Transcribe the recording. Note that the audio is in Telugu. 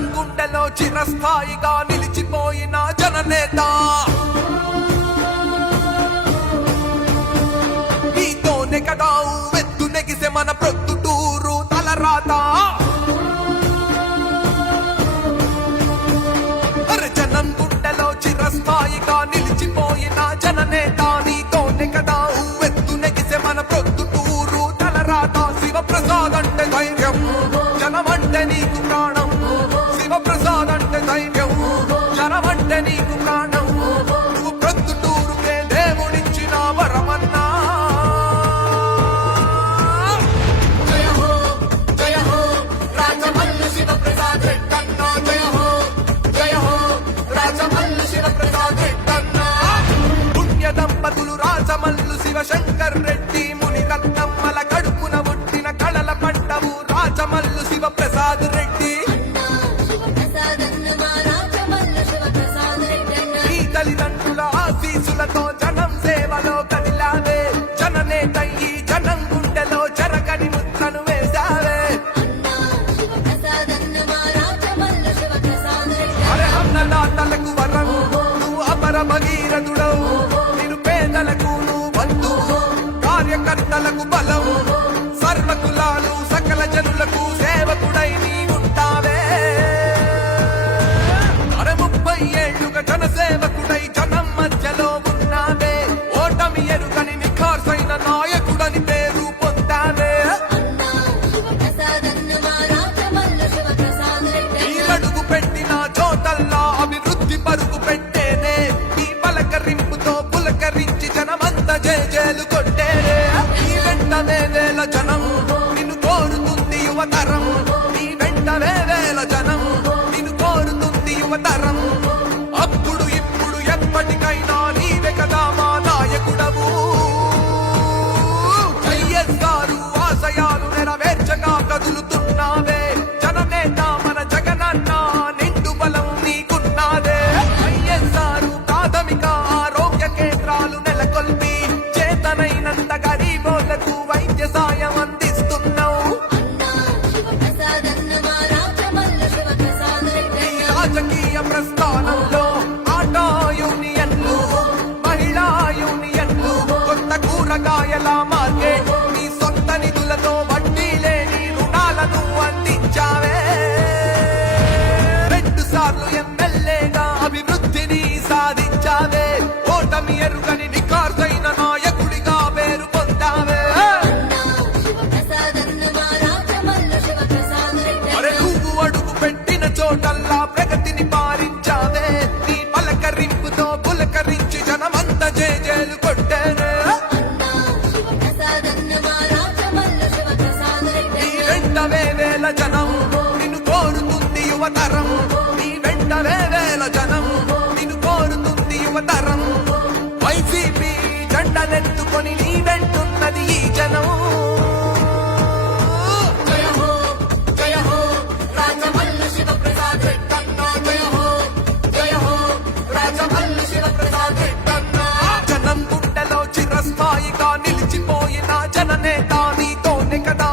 జనం గుండెలో చిరస్థాయిగా నిలిచిపోయిన జననేత. నీతోనే కదా దంపతులు రాజమల్లు శివశంకర్ రెడ్డి ముని రత్నమ్మల కడుపున పుట్టిన కళల పడ్డవు రాజమల్లు శివప్రసాద్ రెడ్డి. ఈ తల్లిదండ్రుల ఆశీసులతో కార్యకర్తలకు బలం. సర్వకులాలు సకల జనులకు సేవకుడై నీ ఉంటావే అరే ముప్పై ఏళ్ళుగా జన సేవకుడై జనం మధ్యలో ఉన్నావే. ఓటమి ఎరుగని నిఖార్సైన నాయకుడని పేరు పొందావే. అన్నా శివప్రసాదన్న పెట్టిన చోటల్లా అభివృద్ధి పరుగు పెట్టేనే. ఈ పలకరింపుతో పులకరించి జనమంత జయ జయలు ఈ వెంట జనం. నిన్ను కోరుతుంది యువతరం. ఎరుగని నికార్సైన నాయకుడిగా పేరు పొందావే. అరే నువ్వు అడుగు పెట్టిన చోటల్లా ప్రగతిని పారించావే. నీ పలకరింపుతో పులకరించి జనమంత జేజేలు కొట్టారు నీ వేల జనం నిన్ను కోరుతుంది యువతరం. జెండనెత్తుకొని నీ వెంటున్నది ఈ జనం. జనం గుండెలో చిరస్థాయిగా నిలిచిపోయిన జననేత నీతోనే కదా